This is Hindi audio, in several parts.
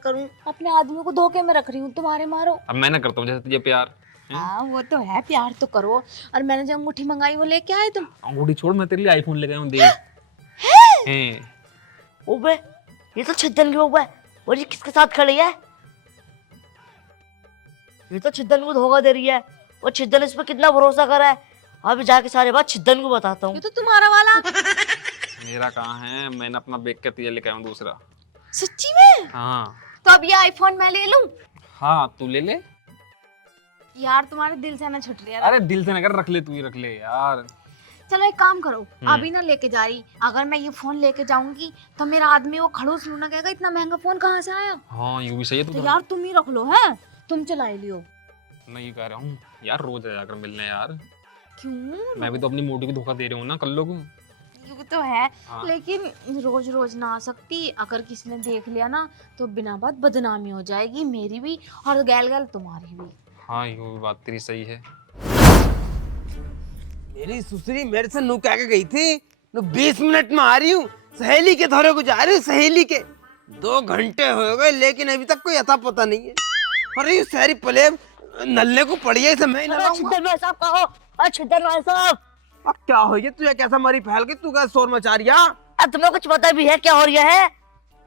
करूं? अपने आदमी को धोखे में रख रही हूँ, तुम्हारे मारो। अब मैं ना करता हूँ जैसे तुझे प्यार। हाँ वो तो है, प्यार तो करो। और मैंने जो अंगूठी मंगाई वो लेके आए तुम? अंगूठी छोड़, मैं तेरे लिए आईफोन लेके आया हूँ, देख। हैं। ओबे ये तो छिद्दन की बहू है। और ये किसके साथ खड़ी है? ये तो छिद्दन को धोखा दे रही है। और छिद्दन इस पर कितना भरोसा करा है। अभी जाके सारे बात छिद्दन को बताता हूँ। ये तो तुम्हारा वाला। मेरा कहाँ है, मैंने अपना बेच के तुझे लेके आया हूँ दूसरा। सच्ची में? हाँ तो अब ये आईफोन मैं ले लूं? हाँ, तू ले ले। यार तुम्हारे दिल से ना छुट रही है। अरे दिल से ना कर, रख ले, तू ही रख ले यार। चलो एक काम करो, अभी ना लेके जा रही। अगर मैं ये फोन लेके जाऊंगी तो मेरा आदमी वो खड़ूस लूना कहेगा इतना महंगा फोन कहाँ से आया। हाँ यूं भी सही है तू तो यार तुम ही रख लो, हैं? तुम चला ही लियो। मैं ये कह रहा हूँ यार, रोज आ जाकर मिलने यार। क्यों? मैं भी तो अपनी मोटी को धोखा दे रही हूँ ना कल लोग। ये तो है। हाँ। लेकिन रोज रोज ना आ सकती। अगर किसी ने देख लिया ना तो बिना बात बदनामी हो जाएगी, मेरी भी और गैल गैल तुम्हारी भी। हाँ यूं भी बात तेरी सही है। मेरी सुसरी मेरे से नू कह के गई थी, 20 मिनट में आ रही हूँ, सहेली के थोड़े को जा रही हूँ, सहेली के। 2 घंटे हो गए लेकिन अभी तक कोई अता पता नहीं है। अरे ये सारी प्लेब नल्ले को पड़ी है, इसे मैं ही अरे नलाऊंगा। छिद्दन भाई साहब कहो। अरे छिद्दन भाई साहब, अब क्या हो गया तुझे, कैसा मरी फैल गई, तू क्या शोर मचा रही है? अब तुम्हें कुछ पता भी है क्या हो रहा है?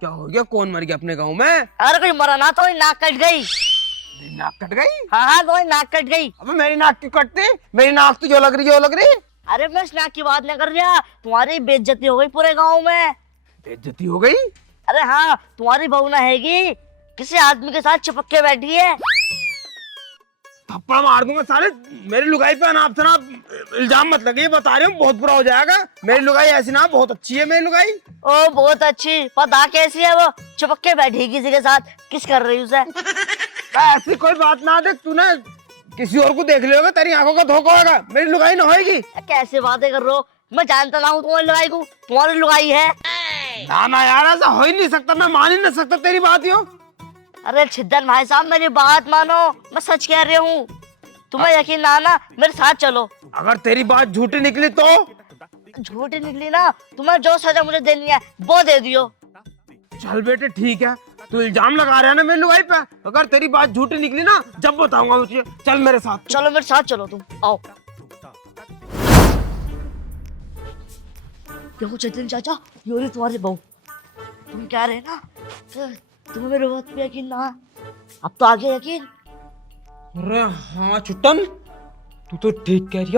क्या हो गया, कौन मर गया अपने गाँव में? अरे कोई मरा ना, तो नाक कट गई। तेरी नाक कट गई? हाँ हाँ, तो नाक कट गई। अबे मेरी नाक क्यों कटती? मेरी नाक तो जो लग रही है वो लग रही। अरे मैं इस नाक की बात नहीं कर रहा, तुम्हारी बेइज्जती हो गई पूरे गांव में। बेइज्जती हो गई? अरे हाँ, तुम्हारी बहू ना हैगी, किसी आदमी के साथ चिपक के बैठी है। थप्पड़ मार दूंगा साले। मेरी लुगाई पे अनाप शनाप इल्जाम मत लगे, बता रही हूँ, बहुत बुरा हो जाएगा। मेरी लुगाई ऐसी ना, बहुत अच्छी है मेरी लुगाई। ओ बहुत अच्छी, पता कैसी है वो? चिपक के बैठी किसी के साथ, किस कर रही उसे? ऐसी कोई बात ना, देख तूने किसी और को देख लियोगा, तेरी आंखों का धोखा होगा, मेरी लुगाई ना होएगी। कैसे बातें कर रहे हो? मैं जानता ना हूँ तुम्हारी लुगाई को, तुम्हारी लुगाई है। ना ना यार, ऐसा हो ही नहीं सकता, मैं मान ही नहीं सकता तेरी बात यो। अरे छिद्दन भाई साहब, मेरी बात मानो, मैं सच कह रही हूँ। तुम्हें यकीन ना आना, मेरे साथ चलो। अगर तेरी बात झूठी निकली तो? झूठी निकली ना, तुम्हें जो सजा मुझे देनी है वो दे दियो। चल बेटे ठीक है, तू इल्जाम लगा रहा है ना मेरी लुगाई पे। अगर तेरी बात झूठी निकली ना, जब बताऊंगा तुझे। चल मेरे साथ। चलो मेरे साथ चलो, तुम आओ। देखो चेतन चाचा, ये रही तुम्हारी बहू। तुम कह रहे ना तुम्हें मेरे बात पे यकीन ना, अब तो आगे यकीन। अरे हाँ चुट्टन, तू तो ठीक कह रही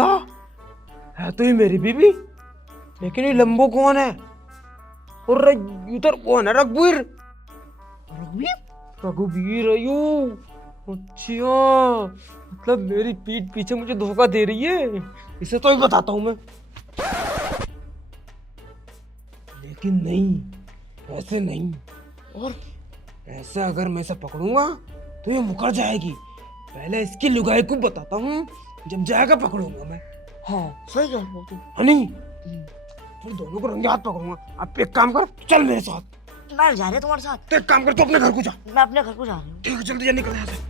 है तो ये मेरी बीबी। लेकिन ये लंबो कौन है? और इधर कौन है? रघुवीर। रघुवीर है यू। अच्छा, मतलब मेरी पीठ पीछे मुझे धोखा दे रही है। इसे तो ही बताता हूँ मैं। लेकिन नहीं, ऐसे नहीं। और ऐसे अगर मैं इसे पकड़ूंगा तो ये मुकर जाएगी। पहले इसकी लुगाई को बताता हूँ, जब जाएगा पकड़ूंगा मैं। हाँ सही कह रहे हो तुम। हनी, फिर दोनों को रंगे हाथ पकड़ूंगा। अब एक काम कर, चल मेरे साथ। मैं जा रही तुम्हारे साथ। तो एक काम कर, तू अपने घर को जा। मैं अपने घर को जा रही हूँ। ठीक है, जल्दी जा, निकल यहाँ से।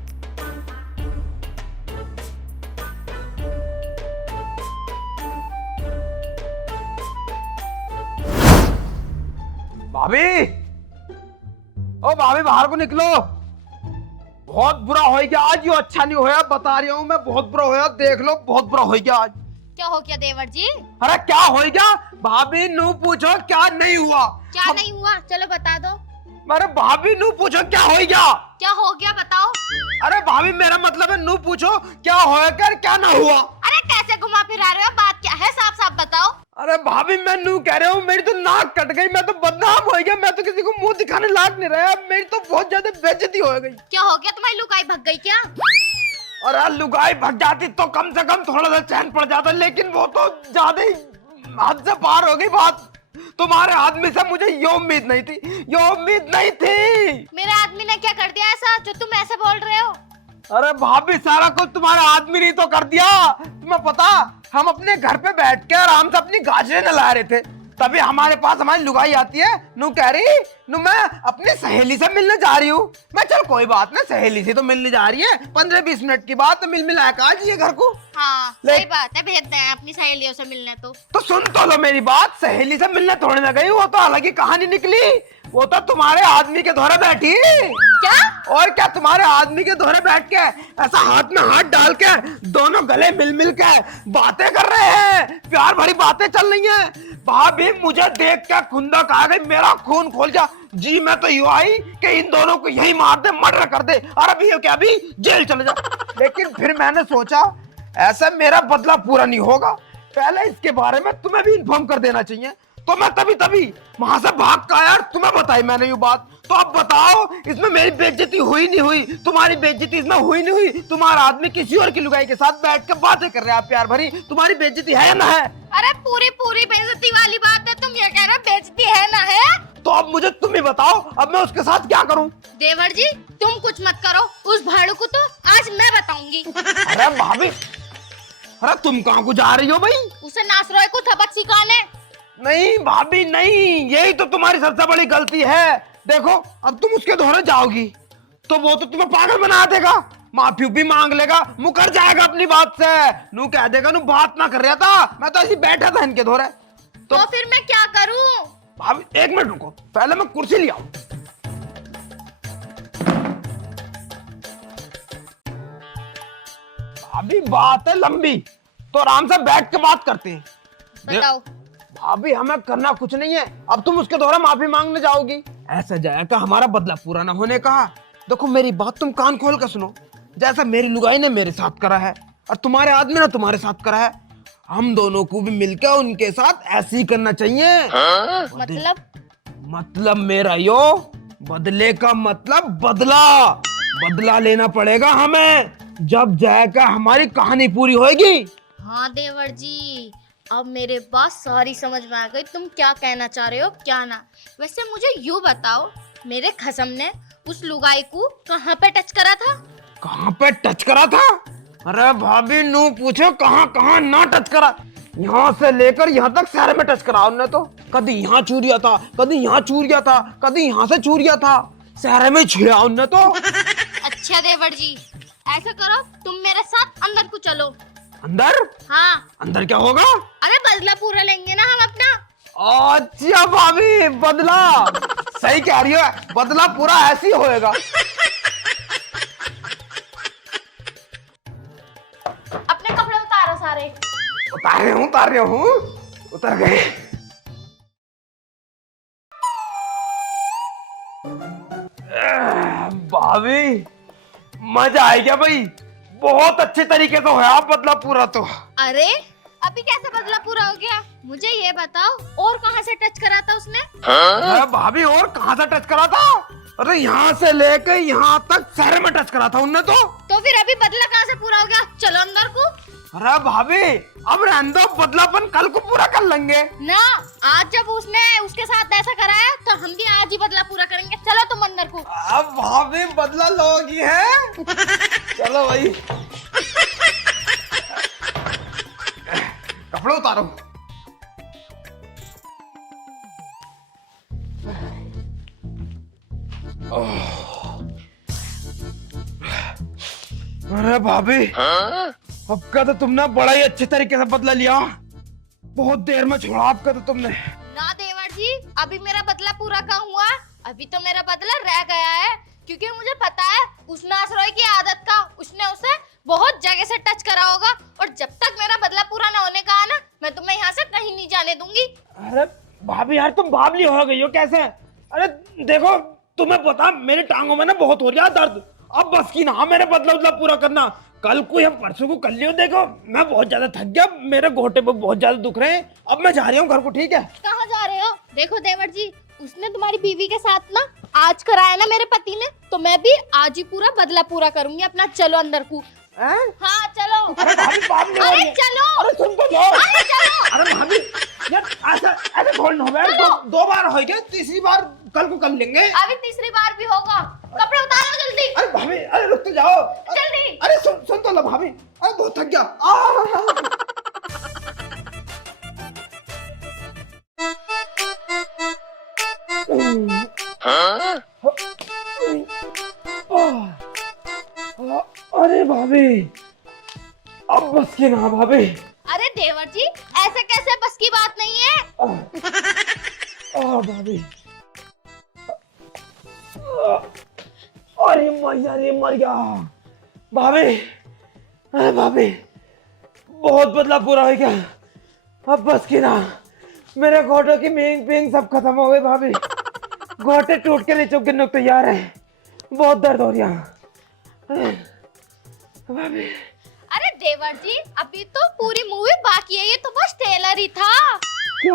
भाभी, ओ भाभी बाहर को निकलो। बहुत बुरा हो गया आज, यो अच्छा नहीं होया, बता रही हूँ मैं, बहुत बुरा होया। देख लो, बहुत बुरा हो गया आज। क्या हो गया देवर जी? अरे क्या हो गया भाभी, नू पूछो क्या नहीं हुआ। क्या नहीं हुआ, चलो बता दो। अरे भाभी नू पूछो क्या हो गया। क्या हो गया बताओ। अरे भाभी मेरा मतलब है, नू पूछो क्या होया कर, क्या ना हुआ। अरे कैसे घुमा फिरा रहे हो, बात क्या है, साफ साफ बताओ। अरे भाभी मैं नू कह रहा हूँ, मेरी तो नाक कट गई, मैं तो बदनाम हो गया, मैं तो किसी को मुंह दिखाने लायक नहीं रहा। मेरी तो बहुत ज्यादा बेइज्जती हो गई। क्या हो गया, तुम्हारी लुगाई भग गई क्या? अरे लुगाई भग जाती तो कम से कम थोड़ा सा चैन पड़ जाता, लेकिन वो तो ज्यादा ही हद से पार हो गई बात। तुम्हारे आदमी से मुझे ये उम्मीद नहीं थी, ये उम्मीद नहीं थी। मेरे आदमी ने क्या कर दिया ऐसा जो तुम ऐसे बोल रहे हो? अरे भाभी सारा कुछ तुम्हारा आदमी नहीं तो कर दिया। तुम्हें पता, हम अपने घर पे बैठ के आराम से अपनी गाजरें नला रहे थे, तभी हमारे पास हमारी लुगाई आती है, नू कह रही नू मैं अपनी सहेली से मिलने जा रही हूँ। मैं चल कोई बात नहीं, सहेली से तो मिलने जा रही है, 15-20 मिनट की बात, मिल मिला आ जाइए घर को। हाँ ले- सही बात है, भेजते हैं अपनी सहेलियों से मिलने। तो सुन तो लो मेरी बात, सहेली से मिलने थोड़ी ना गई, वो तो अलग ही कहानी निकली। वो तो तुम्हारे आदमी के धोरे बैठी। क्या? और क्या, तुम्हारे आदमी के धोरे बैठ के ऐसा हाथ में हाथ डाल के दोनों गले मिल मिल के बातें कर रहे हैं, प्यार भरी बातें चल रही हैं। भाभी मुझे देख के खुंदक आ गई, मेरा खून खोल जा जी। मैं तो यूं आई कि इन दोनों को यही मार दे, मर्डर कर दे, और अभी क्या अभी जेल चले जा। लेकिन फिर मैंने सोचा ऐसा मेरा बदला पूरा नहीं होगा, पहले इसके बारे में तुम्हें भी इन्फॉर्म कर देना चाहिए। तो मैं तभी वहां से भाग का यार तुम्हें बताई मैंने ये बात। तो अब बताओ इसमें मेरी बेइज्जती हुई नहीं हुई, तुम्हारी बेइज्जती इसमें हुई नहीं हुई? तुम्हारा आदमी किसी और की लुगाई के साथ बैठ के बातें कर रहे हैं प्यार भरी, तुम्हारी बेइज्जती है या ना है? अरे पूरी पूरी बेइज्जती वाली बात है, तुम ये कह रहे हो बेइज्जती है ना है? तो अब मुझे तुम ही बताओ, अब मैं उसके साथ क्या करूं? देवर जी तुम कुछ मत करो, उस भाड़ू को तो आज मैं बताऊंगी। अरे भाभी, अरे तुम कहाँ को जा रही हो भाई? उसे नासरोए को सबक सिखाने। नहीं भाभी नहीं, यही तो तुम्हारी सबसे बड़ी गलती है। देखो अब तुम उसके धोरे जाओगी तो वो तो तुम्हें पागल बना देगा, माफी भी मांग लेगा, मुकर जाएगा अपनी बात से, नू कह देगा नू बात ना कर रहा था, मैं तो ऐसे बैठा था इनके धोरे। तो फिर मैं क्या करूं? भाभी 1 मिनट रुको, पहले मैं कुर्सी ले आऊं। भाभी बात है लंबी, तो आराम से बैठ के बात करते हैं। बताओ। भाभी हमें करना कुछ नहीं है, अब तुम उसके द्वारा माफी मांगने जाओगी, ऐसा जाएगा हमारा बदला पूरा ना होने का। देखो मेरी बात तुम कान खोल कर सुनो, जैसा मेरी लुगाई ने मेरे साथ करा है और तुम्हारे आदमी ने तुम्हारे साथ करा है, हम दोनों को भी मिलकर उनके साथ ऐसे ही करना चाहिए। मतलब मेरा यो बदले का मतलब बदला, बदला लेना पड़ेगा हमें, जब जाएगा हमारी कहानी पूरी होगी। हाँ देवर जी, अब मेरे बात सारी समझ में आ गई, तुम क्या कहना चाह रहे हो क्या ना। वैसे मुझे यूँ बताओ, मेरे खसम ने उस लुगाई को कहाँ पे टच करा था? कहाँ पे टच करा था? अरे भाभी नू पूछो कहाँ कहाँ ना टच करा, यहाँ से लेकर यहाँ तक सारे में टच करा उन्होंने। तो कभी यहाँ चूरिया था, कभी यहाँ चूरिया था, कभी यहाँ से चूरिया था, सारे में छिड़ा उन्होंने तो। अच्छा देवर जी ऐसा करो, तुम मेरे साथ अंदर को चलो। अंदर? हाँ। अंदर क्या होगा? अरे बदला पूरा लेंगे ना हम अपना। अच्छा भाभी बदला, सही कह रही हो, बदला पूरा ऐसे ही होएगा। अपने कपड़े उतारो सारे। उतार रहे हूँ, उतर गए। भाभी मजा आ गया भाई, बहुत अच्छे तरीके से होया बदला पूरा। तो अरे अभी कैसे बदला पूरा हो गया? मुझे ये बताओ और कहाँ से टच करा था उसने? अरे भाभी और कहाँ से टच करा था? अरे यहाँ से लेके यहाँ तक सारे में टच करा था उनने तो फिर अभी बदला कहाँ से पूरा हो गया? चलो अंदर को। अरे भाभी अब रहने दो, बदलापन कल को पूरा कर लेंगे ना। आज जब उसने उसके साथ ऐसा कराया तो हम भी आज ही बदला पूरा करेंगे। चलो तुम अंदर को। अब भाभी बदला लोगी है। चलो भाई कपड़े उतारो। अरे भाभी अब का तो तुमने बड़ा ही अच्छे तरीके से बदला लिया, बहुत देर में छोड़ा आपका तो तुमने। ना देवर जी अभी मेरा बदला पूरा कहाँ हुआ? अभी तो मेरा बदला रह गया है, क्योंकि मुझे पता है उस नासरोई की आदत का, उसने उसे बहुत जगह से टच करा होगा, और जब तक मेरा बदला पूरा ना होने का है ना, मैं तुम्हें यहाँ से कहीं नहीं जाने दूंगी। अरे भाभी यार तुम बावली हो गई हो कैसे? अरे देखो तुम्हें पता मेरी टांगों में ना बहुत हो रहा दर्द, अब बस की ना मेरे बदला पूरा करना, कल को या परसों को कर लियो। देखो मैं बहुत ज्यादा थक गया, मेरे घोटे पे बहुत ज्यादा दुख रहे हैं, अब मैं जा रही हूँ घर को। ठीक है? कहाँ जा रहे हो? देखो देवर जी उसने तुम्हारी बीवी के साथ ना आज कराया ना मेरे पति ने, तो मैं भी आज ही पूरा बदला पूरा करूंगी अपना। चलो अंदर को। हाँ चलो। अरे भाभी बावली हो रही अरे है। चलो। अरे सुन तो जाओ। अरे चलो। अरे भाभी यार ऐसे थोड़ी ना होगा, दो बार हो गया, तीसरी बार कल को कर लेंगे। अभी तीसरी बार भी होगा। कपड़े उतारो जल्दी। अरे भाभी अरे रुक तो जाओ जल्दी। अरे सुन तो लो भाभी, अरे बहुत थक गया। अरे भाभी, अब बस की ना भाभी। अरे देवर जी, ऐसे कैसे, बस की बात नहीं है। भाभी, अरे मैया रे, मर गया भाभी। अरे भाभी, बहुत बदला पूरा हो गया, अब बस की ना। मेरे घोटों की मेंग पेंग सब खत्म हो गए भाभी। घोटे टूट के नीचे गिरने को तैयार है, बहुत दर्द हो रहा भाभी। अरे देवर जी, अभी तो पूरी मूवी बाकी है, ये तो बस ट्रेलर ही था। क्या?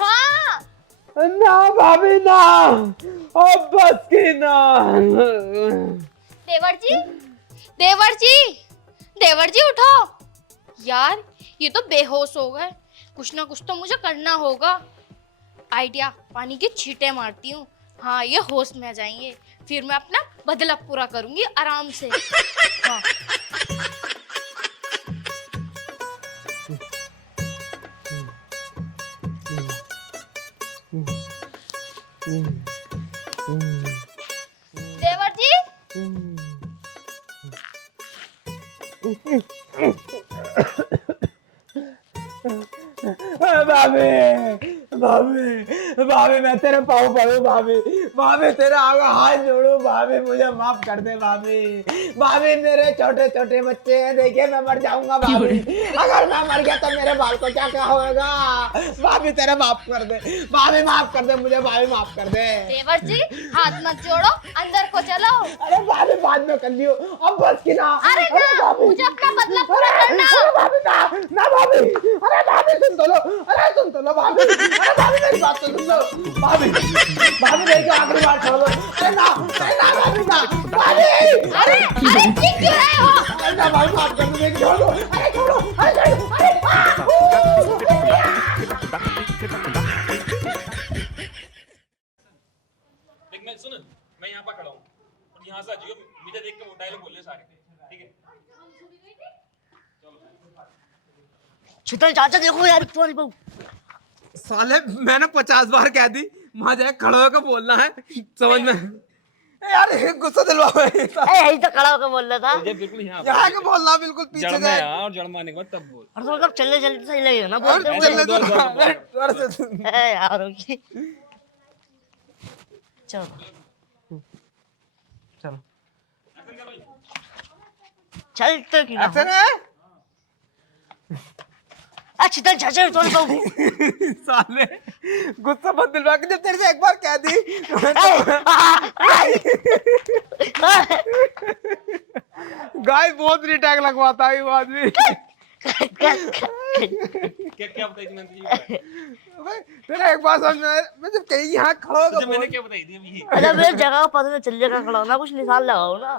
हाँ। ना भाभी ना, अब बस की ना। देवर जी, देवर जी, देवर जी उठो। यार ये तो बेहोश हो गए, कुछ ना कुछ तो मुझे करना होगा। आइडिया, पानी की छींटे मारती हूँ, हाँ ये होश में आ जाएंगे, फिर मैं अपना बदला पूरा करूंगी आराम से। हाँ। देवर जी, भाभी, भाभी, भाभी, मैं तेरे पाँव पड़ू भाभी। भाभी तेरा आगे हाथ जोड़ू भाभी, मुझे माफ कर दे भाभी। भाभी मेरे छोटे छोटे बच्चे हैं, देखिए मैं मर जाऊंगा भाभी। अगर मैं मर गया तो मेरे बाल को क्या क्या होगा। भाभी तेरा माफ कर दे भाभी, माफ कर दे मुझे भाभी, माफ कर दे। देवर जी हाथ मत जोड़ो, अंदर को चलो। अरे भाभी बाद में कर लियो, अब बस की ना। अरे ना, मुझे अपना बदला पूरा करना। अरे भाभी ना, ना भाभी, अरे भाभी सुन तो लो, अरे सुन तो लो भाभी, अरे भाभी मेरी बात तो सुन लो भाभी, भाभी मेरी आखिरी बात छोड़ो। अरे ना, अरे ना भाभी ना, भाभी, अरे अरे ठीक क्यों रहे हो? अरे ना भाभी माफ कर दो, मेरी छोड़ो, अरे छोड़ो, अरे छोड़ो, अरे देख मैं सुन, मैं यहाँ पर खड़ा हूँ और यहाँ से जियो मुझे देख के वो डायलॉग बोल रहे सारे, ठीक है? शीतल चाचा देखो यार तुम्हारी बहू। साले मैंने 50 बार कह दी वहां जाके खड़ा होकर बोलना है, समझ में। यार गुस्सा दिलवा यही तो खड़ा होकर बोल रहा था। मुझे बिल्कुल यहाँ यहाँ के बोलना बिल्कुल पीछे जड़ में जाए। और जड़ मारने के बाद तब बोल। और तो मतलब चलने चलते सही लगेगा ना और बोलते चलने हुए। दो, जोर से। यार होगी। चलो चलो चल तो क्यों ना ऐसे हो। ना शीतल चाचा तुम्हारी बहू। साले गुस्सा मत दिलवा के, जब तेरे से एक बार कह दी गाइस बहुत रिटैक लगवाता है वो आदमी। क्या क्या बताई थी मैंने तुझे? तेरा एक बात समझ में आया, मैं जब कहीं यहाँ खड़ा होगा मैंने क्या बताई थी अभी? अच्छा मेरे जगह पर पता चल जाएगा खड़ा होना, कुछ निशान लगाओ ना।